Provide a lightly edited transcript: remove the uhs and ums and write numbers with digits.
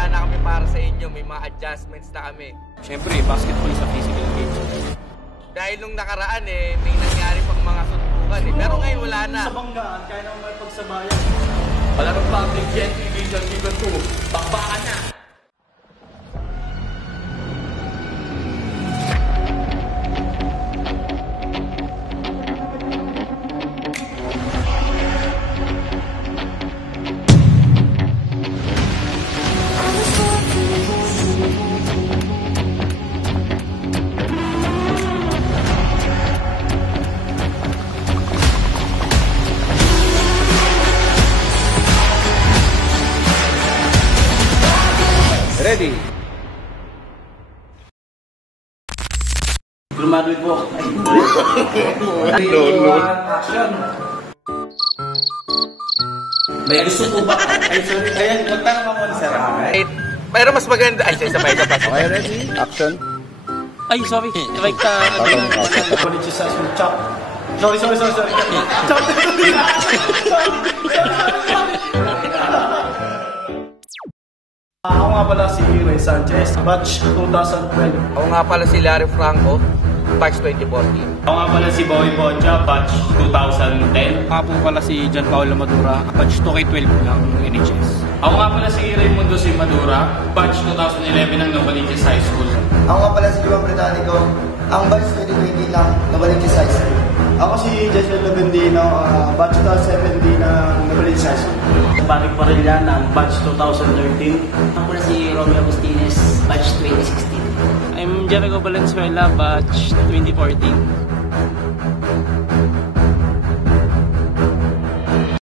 handa na kami para sa inyo. May mga adjustments na kami. Siyempre, basketball is a physical game. Dahil nung nakaraan may nangyari pang mga suntukan Pero ngayon wala na. Sa banggaan, kaya naman may pagsabayan. Palarong public jet, Division Season 2. Bakbakan na! Ready? Grumado po. Action! May gusto po ba? Ay, sorry. Ayan, magtanong ako ni Sir. Pero mas maganda. Ay, isa pa. Okay, ready? Action! Ay, sorry. Like, Kulit siya sa chop. Sorry. Chop. Ako nga pala si Ray Sanchez, batch 2012. Ako nga pala si Larry Franco, batch 2014. Ako nga pala si Boy Bocha, batch 2010. Ako po pala si John Paulo Madura, batch 2K12 ng NHS. Ako nga pala si Raimundo C. Madura, batch 2011 ng Novaliches High School. Ako nga pala si Juan Britannico, ang batch 2020 ng Novaliches High School. Ako si Jesús Lavendino, batch 2017 ng Novaliches High School. Patrick Parellana, batch 2013. Ako pala si Romeo Agustines, batch 2016. I'm Jericho Valenzuela, batch 2014.